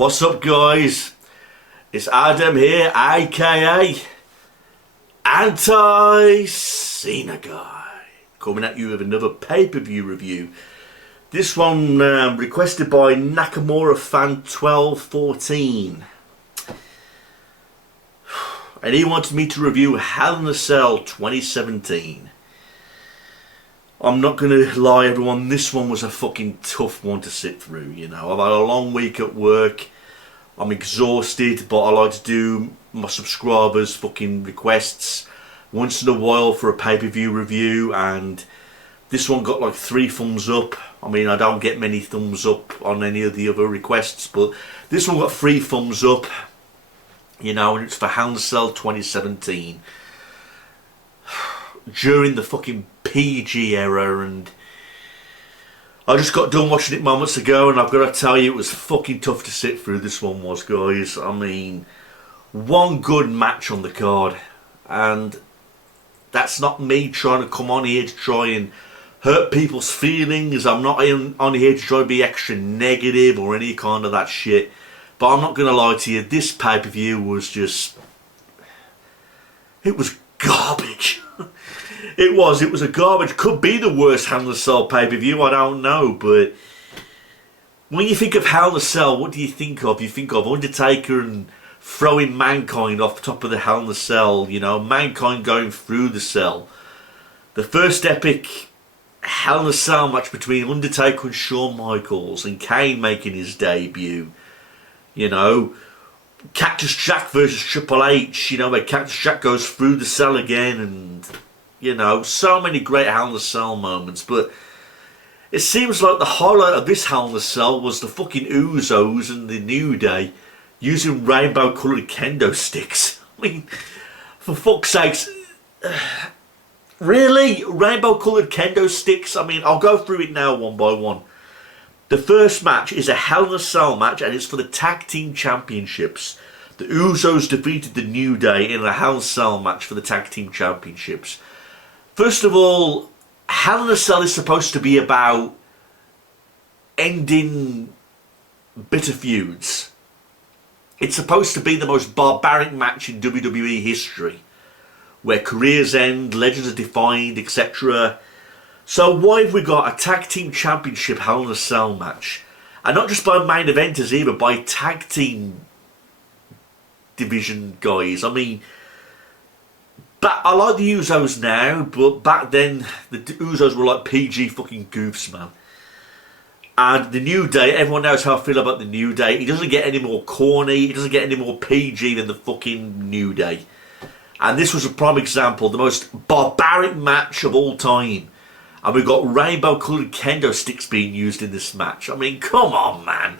What's up, guys? It's Adam here, aka Anti-Cena Guy, coming at you with another pay-per-view review. This one requested by Nakamura Fan 1214, and he wanted me to review Hell in a Cell 2017. I'm not going to lie, everyone, this one was a fucking tough one to sit through, you know. I've had a long week at work, I'm exhausted, but I like to do my subscribers' fucking requests once in a while for a pay-per-view review, and this one got like 3 thumbs up. I mean, I don't get many thumbs up on any of the other requests, but this one got 3 thumbs up, you know, and it's for Hell in a Cell 2017. During the fucking PG era, and I just got done watching it moments ago, and I've got to tell you, it was fucking tough to sit through. This one was, guys. I mean, one good match on the card, and that's not me trying to come on here to try and hurt people's feelings. I'm not on here to try to be extra negative or any kind of that shit, but I'm not going to lie to you, this pay-per-view was just, it was garbage. It was a garbage. Could be the worst Hell in a Cell pay-per-view, I don't know, but when you think of Hell in a Cell, what do you think of? You think of Undertaker and throwing Mankind off the top of the Hell in a Cell, you know, Mankind going through the cell. The first epic Hell in a Cell match between Undertaker and Shawn Michaels, and Kane making his debut, you know. Cactus Jack versus Triple H, you know, where Cactus Jack goes through the cell again, and you know, so many great Hell in a Cell moments. But it seems like the highlight of this Hell in a Cell was the fucking Usos and the New Day using rainbow coloured kendo sticks. I mean, for fuck's sakes, really? Rainbow coloured kendo sticks? I mean, I'll go through it now one by one. The first match is a Hell in a Cell match, and it's for the Tag Team Championships. The Usos defeated the New Day in a Hell in a Cell match for the Tag Team Championships. First of all, Hell in a Cell is supposed to be about ending bitter feuds. It's supposed to be the most barbaric match in WWE history, where careers end, legends are defined, etc. So why have we got a Tag Team Championship Hell in a Cell match? And not just by main eventers either, by tag team division guys. I mean, I like the Usos now, but back then the Usos were like PG fucking goofs, man. And the New Day, everyone knows how I feel about the New Day. He doesn't get any more corny, he doesn't get any more PG than the fucking New Day. And this was a prime example, the most barbaric match of all time. And we've got rainbow coloured kendo sticks being used in this match. I mean, come on, man.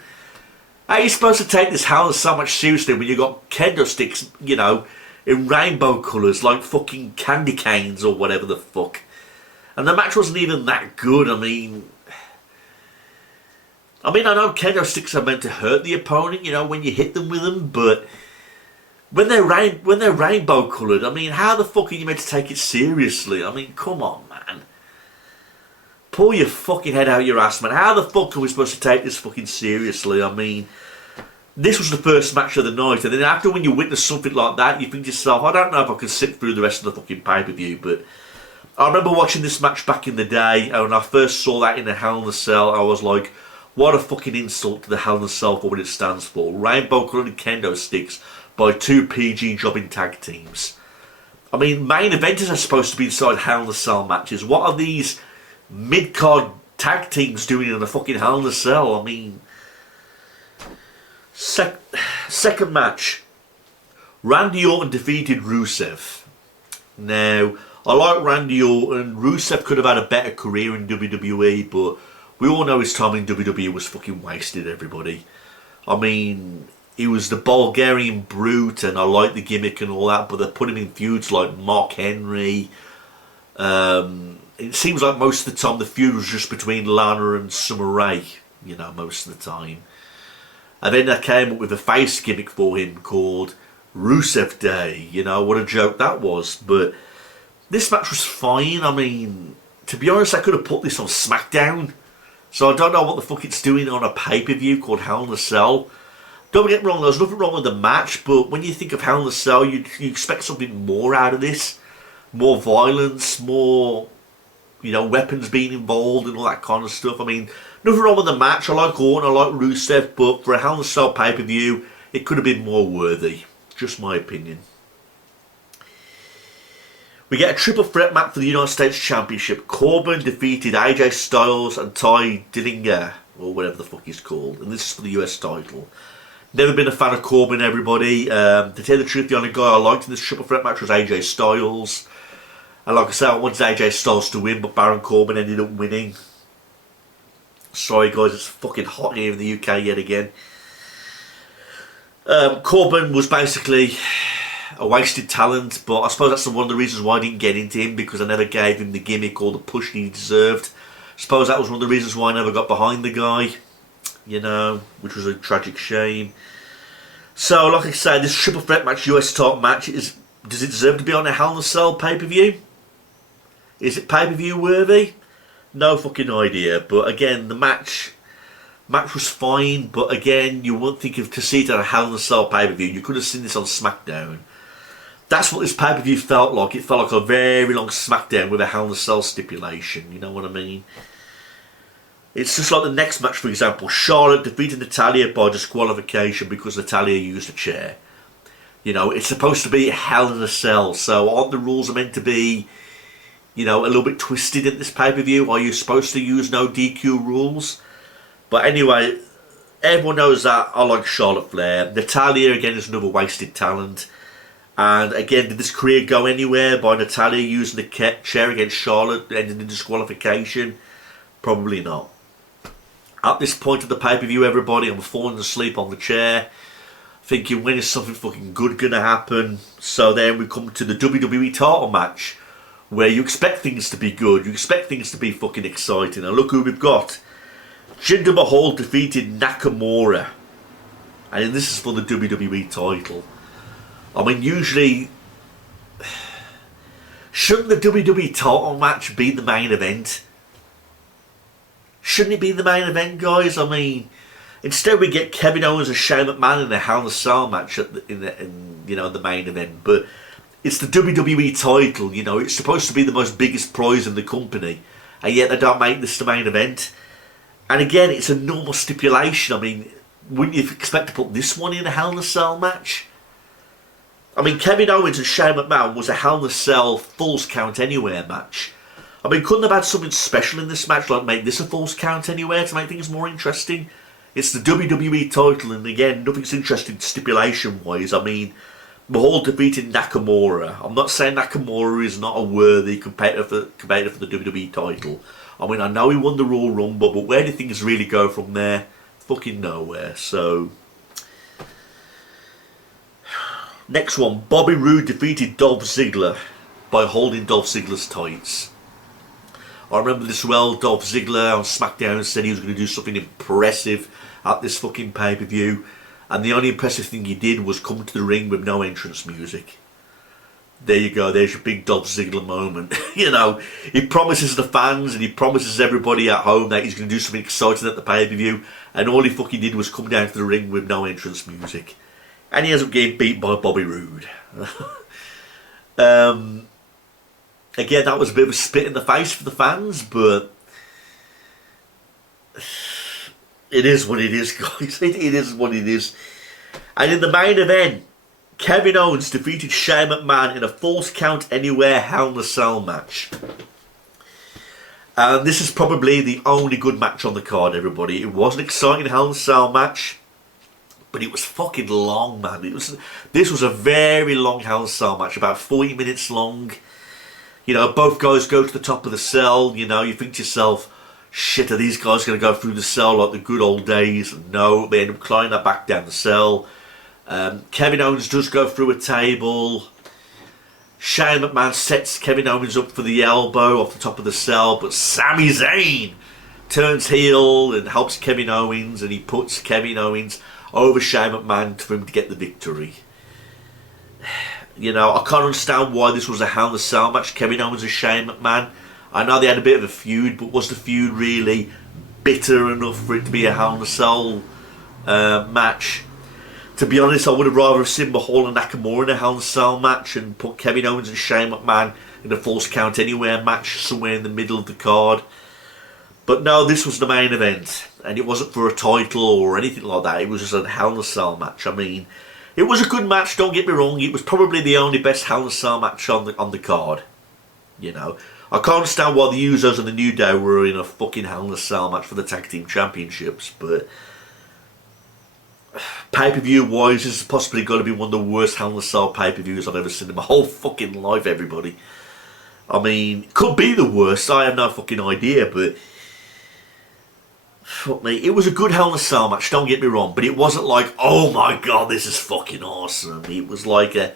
How are you supposed to take this Hell in a Cell much seriously when you've got kendo sticks, you know, in rainbow colours like fucking candy canes or whatever the fuck? And the match wasn't even that good. I mean, I know kendo sticks are meant to hurt the opponent, you know, when you hit them with them, but when they're rainbow coloured, I mean, how the fuck are you meant to take it seriously? I mean, come on, man. Pull your fucking head out your ass, man. How the fuck are we supposed to take this fucking seriously? I mean, this was the first match of the night, and then after when you witness something like that, you think to yourself, I don't know if I can sit through the rest of the fucking pay-per-view, but I remember watching this match back in the day, and when I first saw that in the Hell in a Cell, I was like, what a fucking insult to the Hell in a Cell for what it stands for. Rainbow coloured kendo sticks by 2 PG jobbing tag teams. I mean, main eventers are supposed to be inside Hell in a Cell matches. What are these mid-card tag teams doing in a fucking Hell in a Cell? I mean, second match, Randy Orton defeated Rusev. Now, I like Randy Orton. Rusev could have had a better career in WWE, but we all know his time in WWE was fucking wasted, everybody. I mean, he was the Bulgarian Brute, and I like the gimmick and all that, but they put him in feuds like Mark Henry. It seems like most of the time the feud was just between Lana and Summer Rae, you know, most of the time. And then they came up with a face gimmick for him called Rusev Day. You know, what a joke that was. But this match was fine. I mean, to be honest, I could have put this on SmackDown. So I don't know what the fuck it's doing on a pay-per-view called Hell in a Cell. Don't get me wrong, there's nothing wrong with the match, but when you think of Hell in a Cell, you expect something more out of this. More violence, more, weapons being involved and all that kind of stuff. I mean, nothing wrong with the match. I like Orton, I like Rusev, but for a Hell in a Cell pay-per-view, it could have been more worthy. Just my opinion. We get a triple threat match for the United States Championship. Corbin defeated AJ Styles and Ty Dillinger, or whatever the fuck he's called, and this is for the US title. Never been a fan of Corbin, everybody. To tell the truth, the only guy I liked in this triple threat match was AJ Styles. And like I said, I wanted AJ Styles to win, but Baron Corbin ended up winning. Sorry guys, it's fucking hot here in the UK yet again. Corbin was basically a wasted talent, but I suppose that's one of the reasons why I didn't get into him, because I never gave him the gimmick or the push he deserved. I suppose that was one of the reasons why I never got behind the guy, which was a tragic shame. So, like I say, this triple threat match, US title match, does it deserve to be on a Hell in a Cell pay-per-view? Is it pay-per-view worthy? No fucking idea. But again, the match was fine, but again, you wouldn't think of to see it on a Hell in a Cell pay-per-view. You could have seen this on SmackDown. That's what this pay-per-view felt like. It felt like a very long SmackDown with a Hell in a Cell stipulation. You know what I mean? It's just like the next match, for example. Charlotte defeated Natalya by disqualification because Natalya used a chair. It's supposed to be Hell in a Cell, so aren't the rules are meant to be, a little bit twisted in this pay-per-view? Are you supposed to use no DQ rules? But anyway, everyone knows that I like Charlotte Flair. Natalya, again, is another wasted talent. And again, did this career go anywhere by Natalya using the chair against Charlotte, ending in disqualification? Probably not. At this point of the pay-per-view, everybody, I'm falling asleep on the chair, thinking, when is something fucking good going to happen? So then we come to the WWE title match, where you expect things to be good, you expect things to be fucking exciting. And look who we've got. Jinder Mahal defeated Nakamura. And this is for the WWE title. I mean, usually, shouldn't the WWE title match be the main event? Shouldn't it be the main event, guys? I mean, instead we get Kevin Owens and Shane McMahon in a Hell in a Cell match in the main event. But it's the WWE title, it's supposed to be the most biggest prize in the company, and yet they don't make this the main event. And again, it's a normal stipulation. I mean, wouldn't you expect to put this one in a Hell in a Cell match? I mean, Kevin Owens and Shane McMahon was a Hell in a Cell Falls Count Anywhere match. I mean, couldn't have had something special in this match, like make this a Falls Count Anywhere to make things more interesting? It's the WWE title, and again, nothing's interesting stipulation-wise. I mean, Mahal defeated Nakamura. I'm not saying Nakamura is not a worthy competitor for the WWE title. I mean, I know he won the Royal Rumble, but where do things really go from there? Fucking nowhere. So, next one, Bobby Roode defeated Dolph Ziggler by holding Dolph Ziggler's tights. I remember this well. Dolph Ziggler on SmackDown said he was going to do something impressive at this fucking pay-per-view, and the only impressive thing he did was come to the ring with no entrance music. There you go, there's your big Dolph Ziggler moment. He promises the fans and he promises everybody at home that he's going to do something exciting at the pay-per-view, and all he fucking did was come down to the ring with no entrance music. And he ends up getting beat by Bobby Roode. Again, that was a bit of a spit in the face for the fans, but it is what it is, guys. It is what it is. And in the main event, Kevin Owens defeated Shane McMahon in a Falls Count Anywhere Hell in a Cell match. And this is probably the only good match on the card, everybody. It was an exciting Hell in a Cell match, but it was fucking long, man. This was a very long Hell in a Cell match, about 40 minutes long. Both guys go to the top of the cell. You think to yourself, shit, are these guys going to go through the cell like the good old days? No, they end up climbing back down the cell. Kevin Owens does go through a table. Shane McMahon sets Kevin Owens up for the elbow off the top of the cell, but Sami Zayn turns heel and helps Kevin Owens, and he puts Kevin Owens over Shane McMahon for him to get the victory. I can't understand why this was a Hell in a Cell match, Kevin Owens and Shane McMahon. I know they had a bit of a feud, but was the feud really bitter enough for it to be a Hell in a Cell match? To be honest, I would have rather seen Mahal and Nakamura in a Hell in a Cell match and put Kevin Owens and Shane McMahon in a Falls Count Anywhere match somewhere in the middle of the card. But no, this was the main event, and it wasn't for a title or anything like that. It was just a Hell in a Cell match. I mean, it was a good match, don't get me wrong. It was probably the only best Hell in a Cell match on the card. You know, I can't understand why the Usos and the New Day were in a fucking Hell in a Cell match for the Tag Team Championships, but pay-per-view wise, this is possibly going to be one of the worst Hell in a Cell pay-per-views I've ever seen in my whole fucking life, everybody. I mean, could be the worst, I have no fucking idea, but fuck me, it was a good Hell in a Cell match, don't get me wrong, but it wasn't like, oh my god, this is fucking awesome. It was like a,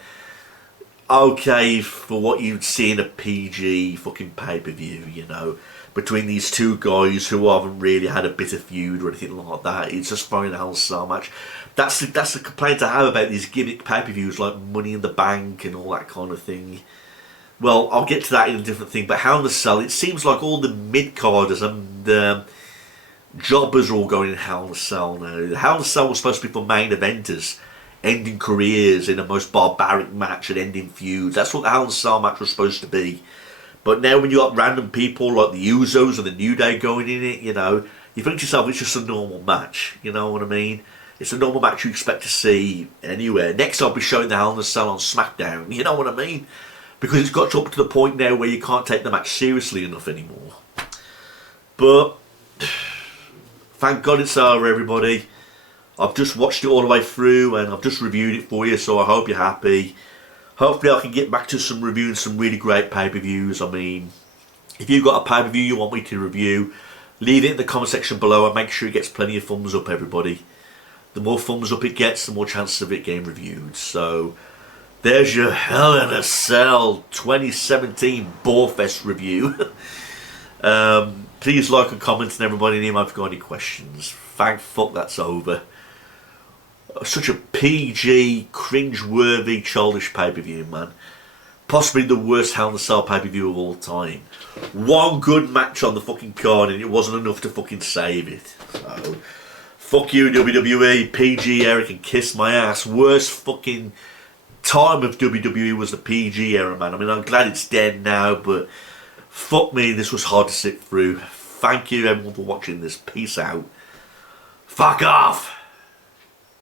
okay, for what you'd see in a PG fucking pay-per-view, you know, between these two guys who haven't really had a bitter feud or anything like that. It's just fine Hell in a Cell match. That's the complaint I have about these gimmick pay-per-views like Money in the Bank and all that kind of thing. Well, I'll get to that in a different thing, but Hell in a Cell, it seems like all the mid-carders and jobbers are all going in Hell in a Cell now. The Hell in a Cell was supposed to be for main eventers, ending careers in the most barbaric match and ending feuds. That's what the Hell in a Cell match was supposed to be. But now when you got random people like the Usos or the New Day going in it, you know, you think to yourself it's just a normal match. You know what I mean? It's a normal match you expect to see anywhere. Next I'll be showing the Hell in a Cell on SmackDown. You know what I mean? Because it's got up to the point now where you can't take the match seriously enough anymore. But thank God it's over, everybody. I've just watched it all the way through and I've just reviewed it for you, so I hope you're happy. Hopefully I can get back to some reviewing some really great pay-per-views. I mean, if you've got a pay-per-view you want me to review, leave it in the comment section below and make sure it gets plenty of thumbs up, everybody. The more thumbs up it gets, the more chances of it getting reviewed. So, there's your Hell in a Cell 2017 Borefest review. Please like and comment and everybody, and if you've got any questions. Thank fuck that's over. Such a PG, cringe-worthy, childish pay-per-view, man. Possibly the worst Hell in a Cell pay-per-view of all time. One good match on the fucking card and it wasn't enough to fucking save it. So, fuck you WWE, PG era can kiss my ass. Worst fucking time of WWE was the PG era, man. I mean, I'm glad it's dead now, but fuck me, this was hard to sit through. Thank you everyone for watching this. Peace out. Fuck off!